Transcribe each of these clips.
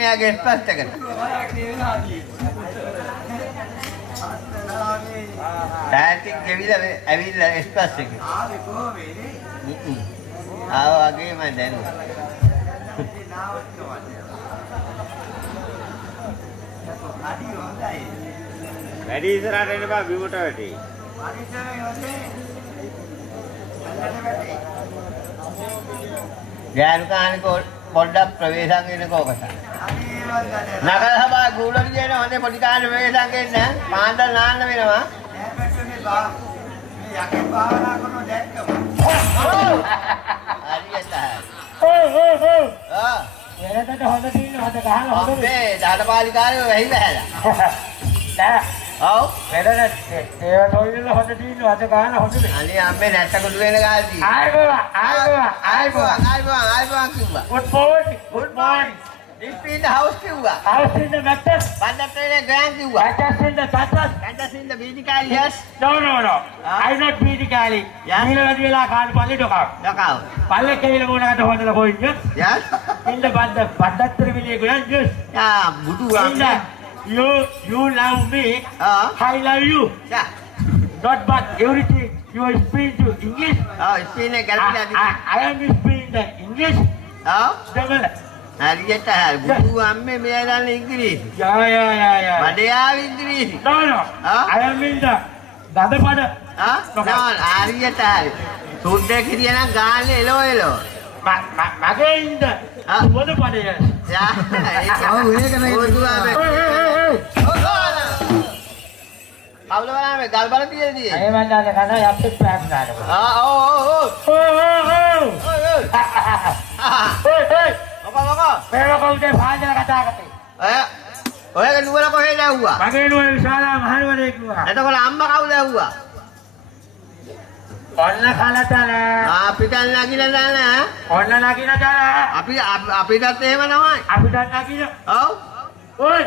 මෙයාගේ එක්ස්ප්‍රස් එකට. ටැටික් ගෙවිලා ඇවිල්ලා එක්ස්ප්‍රස් එකේ. ආවේ කොහොමද? වගේ මම දැනුවා. වැඩි ඉස්සරහට එන්න බා බිමට වැටි. ගෑනුකානික පොඩ්ඩක් ප්‍රවේශම් වෙනකෝ කතා. නගර සභාව ගුලරි කියන හොඳේ පොඩි කාණ්ඩ ප්‍රවේශම් වෙන්න පාන්දර නාන්න වෙනවා. යකේ භාවනා කරන දැක්කම. හරියට. එනකට හොඳ තියෙන හොඳ ගහන හොඳ මේ දානපාලිකාරයෝ වැහිලා හැලා. නෑ. ඔව්. වෙනද ඒව තොইল හොඳ තියෙන හොඳ ගහන හොඳ. අනේ අම්මේ නැට්ට කුඩු වෙන ගාල්දී. ආයිබෝන් කිව්වා. Good morning. This in the house කිව්වා. House in the mattress. බණ්ඩත්‍රේ ගෑන් කිව්වා. Mattress in the mattress. Mattress in the බීදිකාලි yes. No. I'm not බීදිකාලි. නිලවැදි වෙලා කාල් පල්ලේ ඩොකව. පල්ලේ කෙවිල මොනකට හොඳලා කොයින්ද? Yes. In the බණ්ඩත්‍රේ විලිය ගොයන් yes. යා බුදු අම්මේ. You love me. I love you. Yeah. Not but everything you speak to English. speak එක ගැලපිලා I am speaking the English. Double. හරියට බුදු අම්මේ මෙයා දන්නේ ඉංග්‍රීසි. Yeah. මඩේ ආව ඉංග්‍රීසි. No. I am in the දඩපඩ. හරියට හරි. සුද්දේ කිරියනම් ගාන්නේ එලෝ. මගේ ඉන්න සුවඳ පඩේ. යා ඒක ඒක නේ බුදු අම්මේ. අවුල වරාමේ ගල් බල තියෙන්නේ. අය මන් දාන්න කන යප්පි ප්ලෑන් දානවා. මොකෝ. මේක කවුද පාන්දර කතා කරේ? ඔයගේ නුවර කොහෙද ඇව්වා? මගේ නුවර විශාලා මහනුවරේ කිව්වා. එතකොට අම්මා කවුද ඇව්වා? ඔන්න කලතල. අපිට නගිලා දාන. ඔන්න නගිලා දාන. අපිටත් එහෙම තමයි. අපිටත් නගිලා. ඔව්. ඔය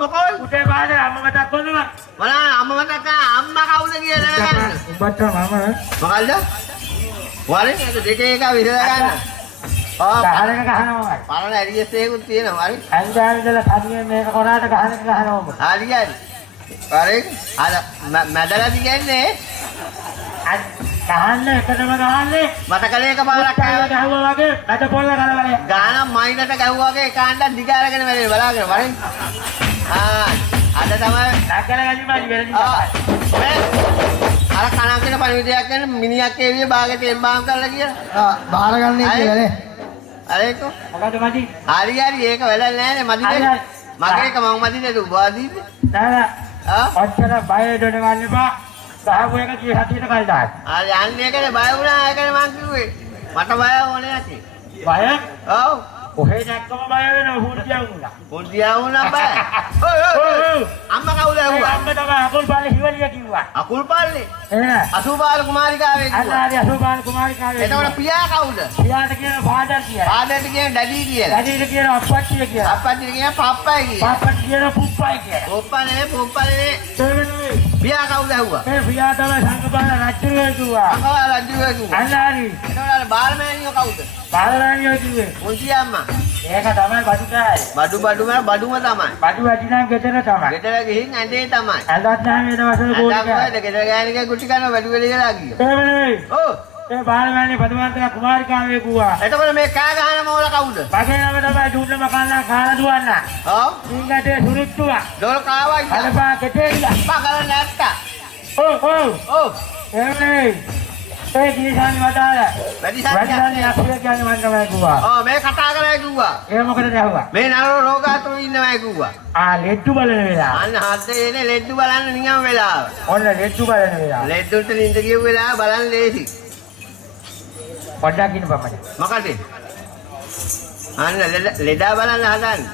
මොකෝ? උටේ පාන්දර අම්මා මතක් කරනවා. බලන්න අම්මා මතක් අම්මා කවුද කියලා ගන්න. උඹට මම මොකල්ද? වරේ දෙකේ එක විසඳ ගන්න. ගහනක ගහනවා. පරණ ඇරියස් එකකුත් තියෙනවා. හරි. අන්දාන ඉඳලා තනියෙන් මේක කොරාට ගහනක ගහනවා ඔබ. හරි. හරි. අර මැදලා දිගන්නේ ගහන්න එකටම ගහන්නේ. මතකලේ එක පාරක් ගහුවා වගේ මැද පොල්ල කරවලේ. ගාන මයින්ට ගැහුවා වගේ කාණ්ඩක් දිග අරගෙන වැඩේ බලාගෙන වරෙන්. අද තමයි නැගලා ගනිමයි වෙරදි. අර කනකින පණිවිඩයක් ගන්න මිනිහක් එවිය බාගෙට එම්බාම් කරලා කියලා. බාර ගන්නනේ කියලානේ. අරේක මොකද මදි? හරි ඒක වැඩක් නෑනේ මදිනේ. මගේ එක මම මදිනේ දුව බාදීන්නේ. නෑ. ඔච්චර බය දෙන්න ගන්න එපා. ගහපු එක කී හතියට කල් දාන්න. හරි යන්නේ එකනේ බය වුණා ඒකනේ මං කිව්වේ. මට බය ඕනේ නැති. බය? ඔව්. කොහෙ දැක්කම බය වෙනවා හුරුදියා වුණා. හුරුදියා වුණා බය. ඔය අම්මා කවුද ඇහුවා? අම්මා තමයි අකුල් පාලේ හිවලිය කිව්වා. අකුල් පාලේ? එහෙනම් අසුපාල කුමාරිකාවේ කිව්වා. අන්න හරි අසුපාල කුමාරිකාවේ. එතකොට පියා කවුද? පියාට කියන ෆාදර් කියලා. ෆාදර්ට කියන ඩැඩි කියලා. ඩැඩිට කියන අප්පච්චි කියලා. අප්පච්චිට කියන පප්පයි කියලා. පප්පට කියන පුප්පයි කියලා. පුප්පනේ. පියා කවුද ඇහුවා? ඒ පියා තමයි සංඝපාල රජුගේ කිව්වා. සංඝපාල රජුගේ කිව්වා. අන්න හරි. එතකොට බාලමෑණියෝ කවුද? බාලමෑණියෝ කිව්වේ. මුන්ති අම්මා. ඒක තමයි බඩු කාය. බඩුම තමයි. බඩු වැඩි නම් ගෙදර තමයි. ගෙදර ගිහින් ඇඳේ තමයි. ඇඳත් නැහැ මේ දවස්වල කෝටි ගාන. ඇඳ ගෙදර ගෑණිගේ කුටි කනවා බඩු වෙලේ ගලා ගියා. එහෙම නෙවෙයි. ඔව්. ඒ බාලමෑණිය පදවන්තලා කුමාරිකාවේ කිව්වා. එතකොට මේ කෑ ගහන මොවල කවුද? මගේ නම තමයි දුන්න මකන්නා කාලා දුවන්න. ඔව්. සිංගටේ සුරුට්ටුවා. දොල් කාවයි. අලපා කෙටේරියා. බගල නැත්තා. ඔව්. එහෙම නෙවෙයි. ඒ දිසානි වදාලා වැඩිසානි අපිට කියන්නේ මන් තමයි කිව්වා. මේ කතා කරලා කිව්වා. ඒ මොකටද ඇහුවා? මේ නරෝ රෝගාතුරු ඉන්නවයි කිව්වා. ලෙඩ්ඩු බලන වෙලාව. අන්න හද්දේ එනේ ලෙඩ්ඩු බලන්න නිකම් වෙලාව. ඔන්න ලෙඩ්ඩු බලන වෙලාව. ලෙඩ්ඩුන්ට නින්ද ගිය වෙලාව බලන්න ලේසි. පොඩ්ඩක් ඉන්න බම්මනේ. මොකද? අන්න ලෙඩා බලන්න හදන්නේ.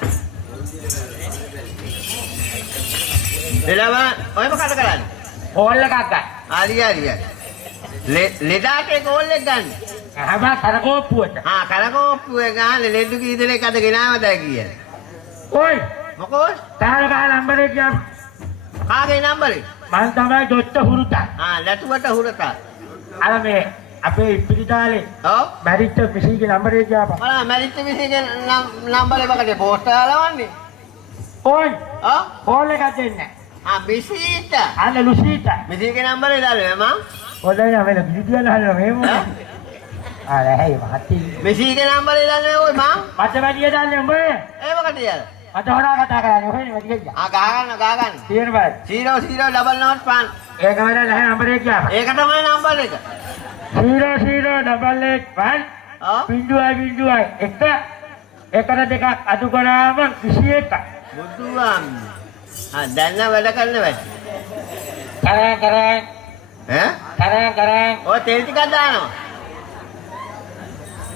ලෙඩා බලන්න ඔය මොකද කරන්නේ? කෝල් එකක් ගන්න. හරි. ලෙඩාට කෝල් එක ගන්න. හැබැයි කරකෝප්පුවට. කරකෝප්පුවේ ගන්න ලෙඩු කී දෙනෙක් අද ගෙනාවද කියලා. ඔයි මොකෝ? තාලක නම්බරේ කියන්න. කාගේ නම්බරේ? මම තමයි දොට්ට හුරුතා. ලැටුවට හුරුතා. අර මේ අපේ ඉස්පිරිතාලේ ඔව්. මැරිච්ච මිසීගේ නම්බරේ කියපන්. බලන්න මැරිච්ච මිනිහගේ නම්බරේ බකට පෝස්ටර් ගලවන්නේ. ෆෝන් ඔව්. ෆෝන් එකක් දෙන්න. මිසීට. අන්න ලුසීට. මිසීගේ නම්බරේ දාලා මම. හොඳයි නම එළ පිළිදියන්න හදලා මේ මොකද? ආ නැහැ මහත්තී. මිසීගේ නම්බරේ දාලා ඔය මම. මට වැඩිය දාන්නේ උඹ. ඒ මොකටද යාර? මට හොරා කතා කරන්නේ ඔහෙනේ වැඩි ගියා. ගහගන්න. තියෙන බෑ. 00 ඒක වැඩ නැහැ නම්බරේ කියපන්. ඒක තමයි නම්බර එක. 00 ඔව්. බිඳුවයි එක එකට දෙකක් අඩු කරාම 21ක්. බුදුන්. දැන් නම් වැඩ කරන්න බෑ. කරන් ඈ? ඔය තෙල් ටිකක් දානවා.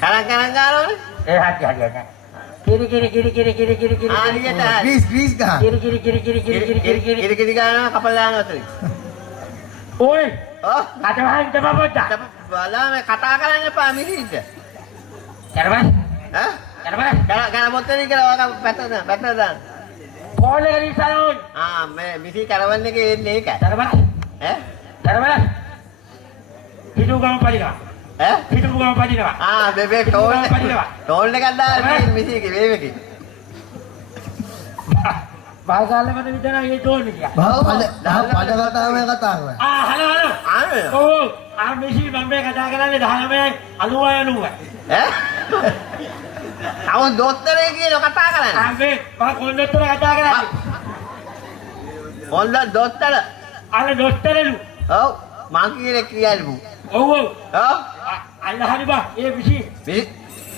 කරන් ගන්නවනේ. ඒ හරියට. කිරි ආරියට ග්‍රීස් ගහ. කිරි ගන්නවා කපලා දානවා අතේ. ඔය ඔව්. කටවහින් තපපොච්චා. බලන්න කතා කරන්න එපා මිනිහිට. කරවස් ඈ? කරවස් කන මොත්තේ කියලා ඔක පැත්ත දාන්න. ෆෝන් එක රීසාලෝයි. මේ මිසි කරවන්න එකේ එන්නේ ඒකයි. කරවස් ඈ? කරවස් හිතු ගම පදිනවා. ඈ? හිතු ගම පදිනවා. බෙබේ ටෝල් එකක් දාලා මිසිගේ වේවකේ. භාෂාවලකට විතර ඒ ටෝල් එක. පද කතාවම කතා කරන්නේ. හලෝ. ඔව්. මිසි මම මේ කතා කරන්නේ 19යි 90යි. ඈ? අවුන් දොස්තරේ කියන කතා කරන්නේ. මේ මම කොන්දොස්තර කතා කරන්නේ. හොඳ දොස්තර. අර දොස්තරලු. ඔව්. මං කියන්නේ කියල්මු. ඔව්. ඔව්. අල්ල හරි බා ඒ මිසි.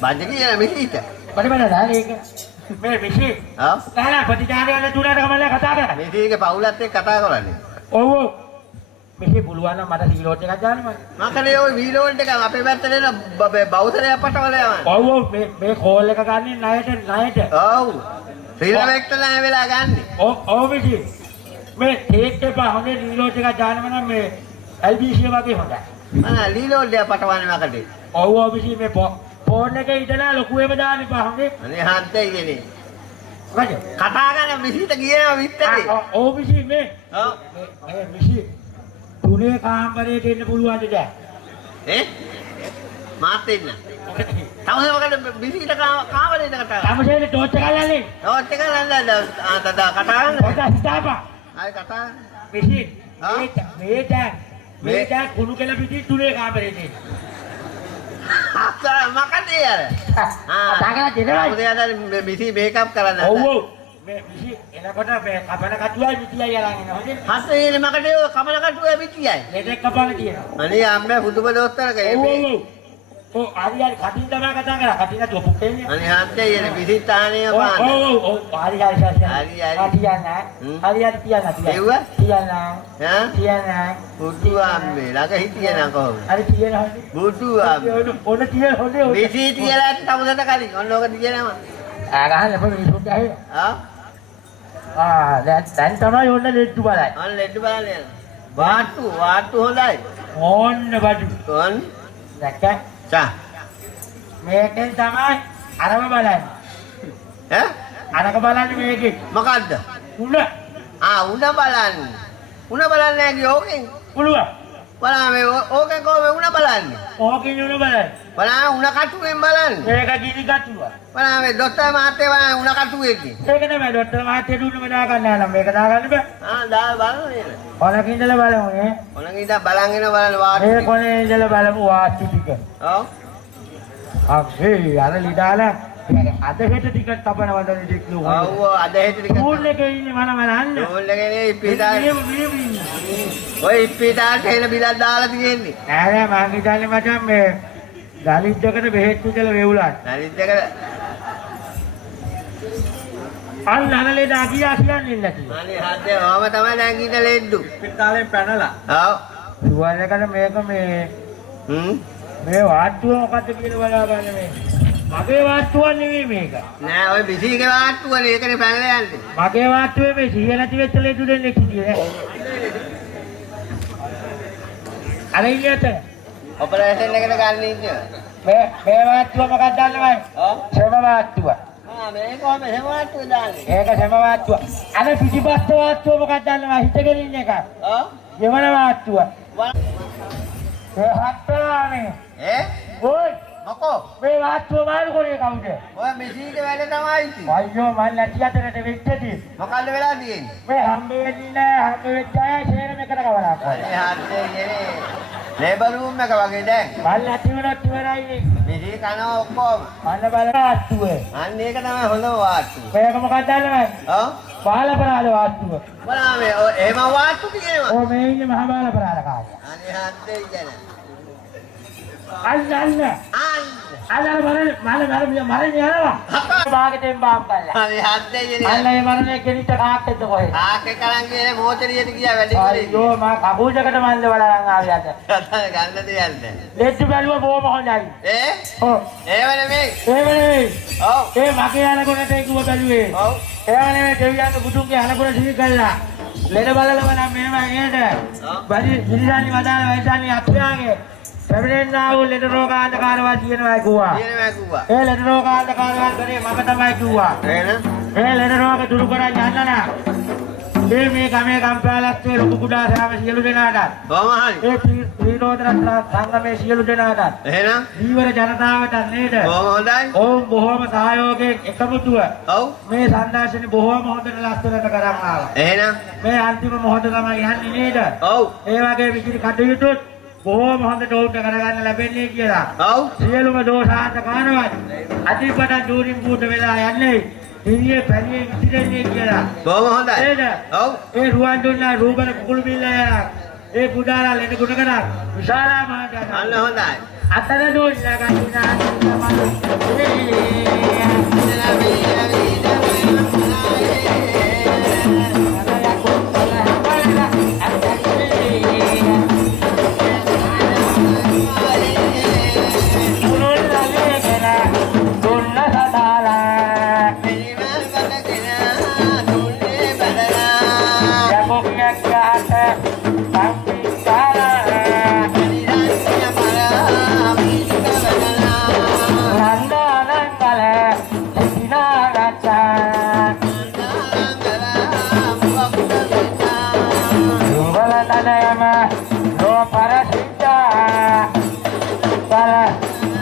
බද්ද කියන මිසිට. බඩ දාන්නේ මේ මිසි. ඔව්. තාලා ප්‍රතිචාරය යන තුනට කමලා කතා කරන්නේ. මිසිගේ පවුලත් එක්ක කතා කරන්නේ. ඔව්. මිසි පුළුවන් නම් මට සීලෝට් එකක් දාන්න මම. මකනේ ওই වීලෝල්ට් එක අපේ පැත්තට එන බවුසරය පටවල යවන්න. ඔව් මේ කෝල් එක ගන්නේ ණයට. ඔව්. ශ්‍රීලංකේට නෑ වෙලා ගන්න. ඔව් මිසි. මේ ටේක් එක හොඳේ සීලෝට් එකක් දාන්න නම් මේ LBC වගේ හොඳයි. ලීලෝල්ට් එක පටවන්නේ මකටේ. ඔව් මිසි මේ ෆෝන් එකේ ඉඳලා ලොකු ඒවා දාන්න එපා හොඳේ. අනේ හන්තයි කියන්නේ. මොකද? කතා කරන මිසිට කියනවා විතරේ. ඔව් මිසි මේ. ඔව්. මේ මිසි තුනේ කාමරේට එන්න පුළුවන්ද දැන්? මාත් එන්න. තවසේ මොකද මිසිට කාමරේට කතා. තමසේ ටෝච් එක ගන්නනේ. ටෝච් එක නෑ කතා කරන්න. ඔක හිතාපා. ආයි කතා. මිසි මේක කුණු කෙල පිටි තුනේ කාමරේට එන්න. අක්කර මකටේ යාර. තාගලා දෙනවා. උදේ මිසි මේකප් කරන්න. ඔව්. මේ මිසි එනකොට මේ කපන කටුවයි මිටියයි යලාගෙන හොඳේ. හස්තේ මකටේ කමල කටුවේ මිටියයි. ලෙඩෙක් කපන තියෙනවා. අනේ අම්මේ පුදුම දොස්තර ඔව් කේ. ඔව් හරි කටින් තමයි කතා කරා. කටින් නතු පුටේන්නේ. අනේ හන්තේ යන මිසි තානේ ඔව් පාන. හරි හරි. එව්ව? තියන්න. ඈ? තියන්න. බුදු අම්මේ ළඟ හිටියේ නම් කොහොමද? හරි තියන හොඳේ. බුදු අම්මේ. ඔන්න තියන හොඳේ. මිසි තියලා තමුසට කලින් ඔන්න ඔක තියනවා. ගහන්න එපා මිනිස්සුන්ට ඇහෙ. දැන් තමයි ඔන්න ලෙඩ්ඩු බලයි. අන්න ලෙඩ බලන්න යන. වාට්ටු හොඳයි. ඕන්න බඩු. ඔන්න දැක්ක? චා. මේකෙන් තමයි අරම බලන්නේ. ඈ? අරක බලන්නේ මේකෙන්. මොකද්ද? උණ. උණ බලන්න. උණ බලන්නේ නැහැ ඕකෙන්. පුළුවන්. බලන්න මේ ඕකෙන් කොහොමද උණ බලන්නේ? ඕකෙන් උණ බලන්නේ. බලන්න උණ කටුවෙන් බලන්නේ. මේක ගිනි කටුව. බලන්න මේ දොස්තර මහත්තයා බලන්න උණ කටුවේකින්. ඒක තමයි ડોක්ටර් මහත්තයා දුන්නම දාගන්න යනවා. මේක දාගන්න බෑ. දා බලන්න නේද? කොනක ඉඳලා බලමු නේ. ඔනග ඉඳන් බලන් බලන්න වාට්ටු. මේ කොනේ ඉඳලා බලමු වාස්තු ටික. ඔව්. අපේ අර ලිදාලා අද හෙට ටිකට් කපනවද ටික නෝ. ඔව් අද හෙට ටික. ඌල් එකේ ඉන්නේ මම බලන්න. ඌල් එකේ නේ ඉපිටා. ඔය ඉපිටාට හෙන බිලක් දාලා තියෙන්නේ. නෑ මං හිතන්නේ මචං මේ දලිද්දකට බෙහෙත් විදලා වෙවුලක්. දලිද්දකට අන්නලේ දාගියා කියන්නේ නැති. අනේ හදේ ඔහම තමයි දැන් ඉඳ ලෙඩ්ඩු. පිටාලෙන් පැනලා. ඔව්. සුවල් එකට මේක මේ මේ වාට්ටුව මොකද්ද කියලා බලා ගන්න මේ. මගේ වාට්ටුව නෙවෙයි මේක. නෑ ඔය බිසිගේ වාට්ටුවනේ ඒකනේ පැනලා යන්නේ. මගේ වාට්ටුවේ මේ සිහිය නැති වෙච්ච ලෙඩු දෙන්නෙක් හිටියේ. අර ඉන්නත. ඔපරේෂන් එකට ගන්න ඉන්නේ. මේ වාට්ටුව මොකක්ද දන්නවද? ඔව්. සෙම වාට්ටුව. මේ කොහමද සෙම වාට්ටුව දාන්නේ? ඒක සෙම වාට්ටුව. අර පිටිපස්ස වාට්ටුව මොකක්ද දන්නවද? හිටගෙන ඉන්න එක. ඔව්. ගෙවන වාට්ටුව. ඒ හත්තරානේ. ඔය මොකෝ? මේ වාට්ටුව මාරු කරේ කවුද? ඔය මෙසීක වැඩ තමයි ඉතින්. අයියෝ මල් නැති අතරට වෙච්චදී. මොකල්ද වෙලා තියෙන්නේ? මේ හම්බෙන්නේ නැහැ හම්බෙච්ච අය ෂේරම එකට කවරක්. අනේ හත්දේ කියන්නේ ලේබර් රූම් එක වගේ දැන්. මල් නැති වුණොත් ඉවරයිනේ. මෙසී කනවා ඔක්කොම. මන්න බලන වාට්ටුව. අන්න ඒක තමයි හොඳම වාට්ටු. මේක මොකක්ද දන්නවද? ඔව්. බාලපරාද වාට්ටුව. බලන්න මේ එහෙම වාට්ටු කියනවා. ඔය මේ ඉන්නේ මහා බාලපරාද කාර්යය. අනේ හත්දේ කියන. අල්ලන්න. අල්ලන්න මරණ යනවා. භාගෙතෙන් බාම් කළා. අනේ හත්දේ කියන්නේ. අල්ලේ මරණේ කෙනිට කාක්කෙත් කොහෙද? ආකේ කරන් ගියේ මෝතරියට ගියා වැඩි කරේ. අයියෝ මා කබූජකට මල්ල බලන් ආවියද. ගන්න දෙයක්ද? ලෙඩ බැලුව බොහොම හොඳයි. ඔව්. ඒව නෙමෙයි. ඒ නෙමෙයි. ඔව්. ඒ මගේ අනකොනට කිව්ව බැලුවේ. ඔව්. ඒ නෙමෙයි දෙවියන්ගේ බුදුන්ගේ අනකොන සිහි කළා. ලෙඩ බලලම නම් මෙහෙමයි නේද? බඩි ඉරිසානි වදාන වයසානි අප්‍යාගේ පැමිණෙන්නා වූ ලෙඩ රෝගාන්තකාරවා කියනවා කිව්වා. කියනවා කිව්වා. ඒ ලෙඩ රෝගාන්තකාරවා කරේ මම තමයි කිව්වා. එහෙනම් ඒ ලෙඩ රෝග දුරු කරන් යන්න නා. මේ ගමේ ගම්පාලත්තේ ලොකු කුඩා සෑම සියලු දෙනාට. කොහොම හරි. ඒ ත්‍රිනෝදර සංගමේ සියලු දෙනාට. එහෙනම් දීවර ජනතාවට නේද? කොහොම හොඳයි. ඔවුන් බොහෝම සහයෝගයෙන් එකමුතුව ඔව්. මේ සංදර්ශනේ බොහෝම හොඳට ලස්සනට කරන් ආවා. එහෙනම් මේ අන්තිම මොහොත තමයි යන්නේ නේද? ඔව්. ඒ වගේ විචිත කටයුතුත් බොහෝම හොඳට උන්ට කරගන්න ලැබෙන්නේ කියලා. ඔව්. සියලුම දෝෂාන්ත කාරවත් අතිපත දූරින් භූත වෙලා යන්නේ. ඉන්නේ පැනියේ විසිරෙන්නේ කියලා. කොහොම හොඳයි. නේද? ඔව්. ඒ රුවන් දුන්නා රූපන කුකුළු බිල්ලයක්. ඒ කුඩාලා ලෙඩ කුඩ කරා විශාලා මහජන. අන්න හොඳයි. අතර දුන්නා ගන්නා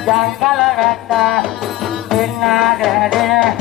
jangkala gata inna dere